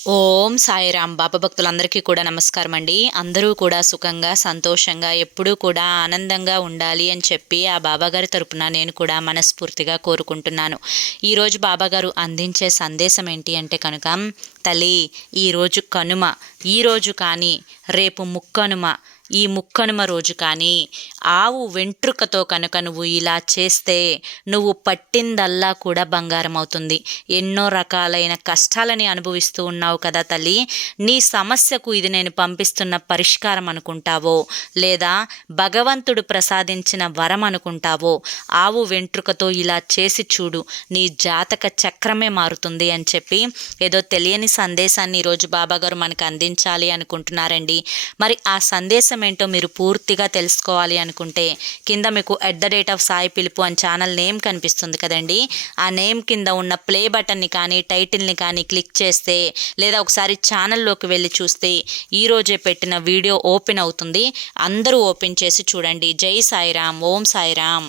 ఓం సాయిరాం. బాబా భక్తులందరికీ కూడా నమస్కారం అండి. అందరూ కూడా సుఖంగా, సంతోషంగా, ఎప్పుడూ కూడా ఆనందంగా ఉండాలి అని చెప్పి ఆ బాబాగారి తరపున నేను కూడా మనస్ఫూర్తిగా కోరుకుంటున్నాను. ఈరోజు బాబాగారు అందించే సందేశం ఏంటి అంటే కనుక, తల్లి ఈరోజు కనుమ, ఈరోజు కానీ రేపు ముక్కనుమ, ఈ ముక్కనుమ రోజు కానీ ఆవు వెంట్రుకతో కనుక నువ్వు ఇలా చేస్తే నువ్వు పట్టిందల్లా కూడా బంగారం అవుతుంది. ఎన్నో రకాలైన కష్టాలని అనుభవిస్తూ ఉన్నావు కదా తల్లి, నీ సమస్యకు ఇది నేను పంపిస్తున్న పరిష్కారం అనుకుంటావో లేదా భగవంతుడు ప్రసాదించిన వరం అనుకుంటావో, ఆవు వెంట్రుకతో ఇలా చేసి చూడు, నీ జాతక చక్రమే మారుతుంది అని చెప్పి ఏదో తెలియని సందేశాన్ని ఈరోజు బాబాగారు మనకు అందించాలి అనుకుంటున్నారండి. మరి ఆ సందేశం ఏంటో మీరు పూర్తిగా తెలుసుకోవాలి అనుకుంటే కింద మీకు @సాయి పిలుపు అని ఛానల్ నేమ్ కనిపిస్తుంది కదండి, ఆ నేమ్ కింద ఉన్న ప్లే బటన్ని కానీ టైటిల్ని కానీ క్లిక్ చేస్తే లేదా ఒకసారి ఛానల్లోకి వెళ్ళి చూస్తే ఈరోజే పెట్టిన వీడియో ఓపెన్ అవుతుంది. అందరూ ఓపెన్ చేసి చూడండి. జై సాయిరామ్. ఓం సాయిరామ్.